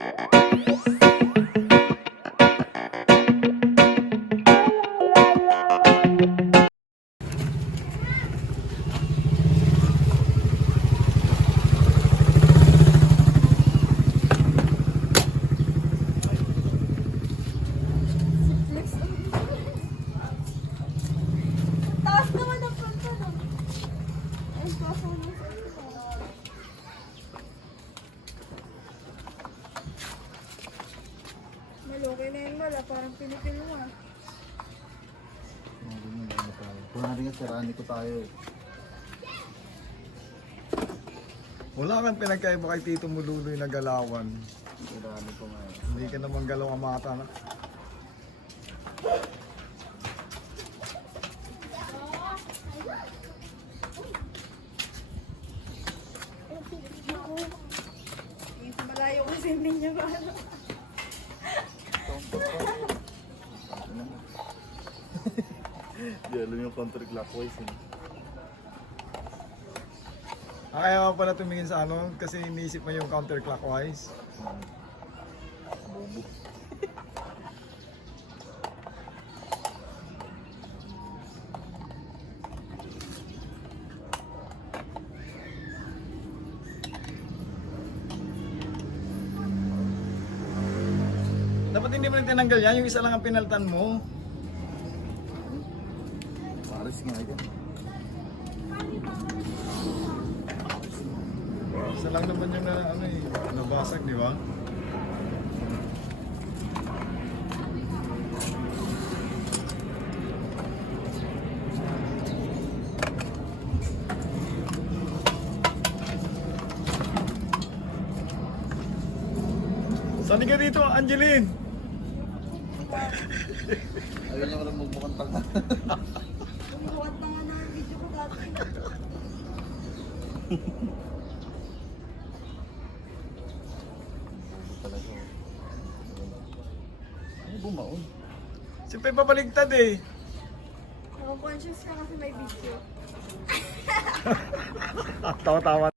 Taas naman ang punta no. Ay, taas naman ang punta. Malaki na yun mala, parang pinipil mo ah. Kung natin nga siraan ko tayo eh. Wala kang pinagkaiba kay Tito Mululoy na galawan. Siraan ko nga eh. Hindi ka naman galaw ang mata na. Malayo kasi hindi niya ba ano. Di alam yung counterclockwise eh. Kaya ka pala tumingin sa ano kasi iniisip mo yung counterclockwise. Bobo. Dapat hindi mo rin tinanggal yan, yung isa lang ang pinaltan mo. Paris nga yan. Isa lang naman yung ano eh, nabasag, di ba? Sali ka dito, Angeline! Ayun niya walang magmukhang tanga. Umuhat na nga ng video ko dati. Bobo talaga. Ano bumaon? Siyempre pabaligtad eh. Ako conscious ka kasi may video. Tawa-tawa.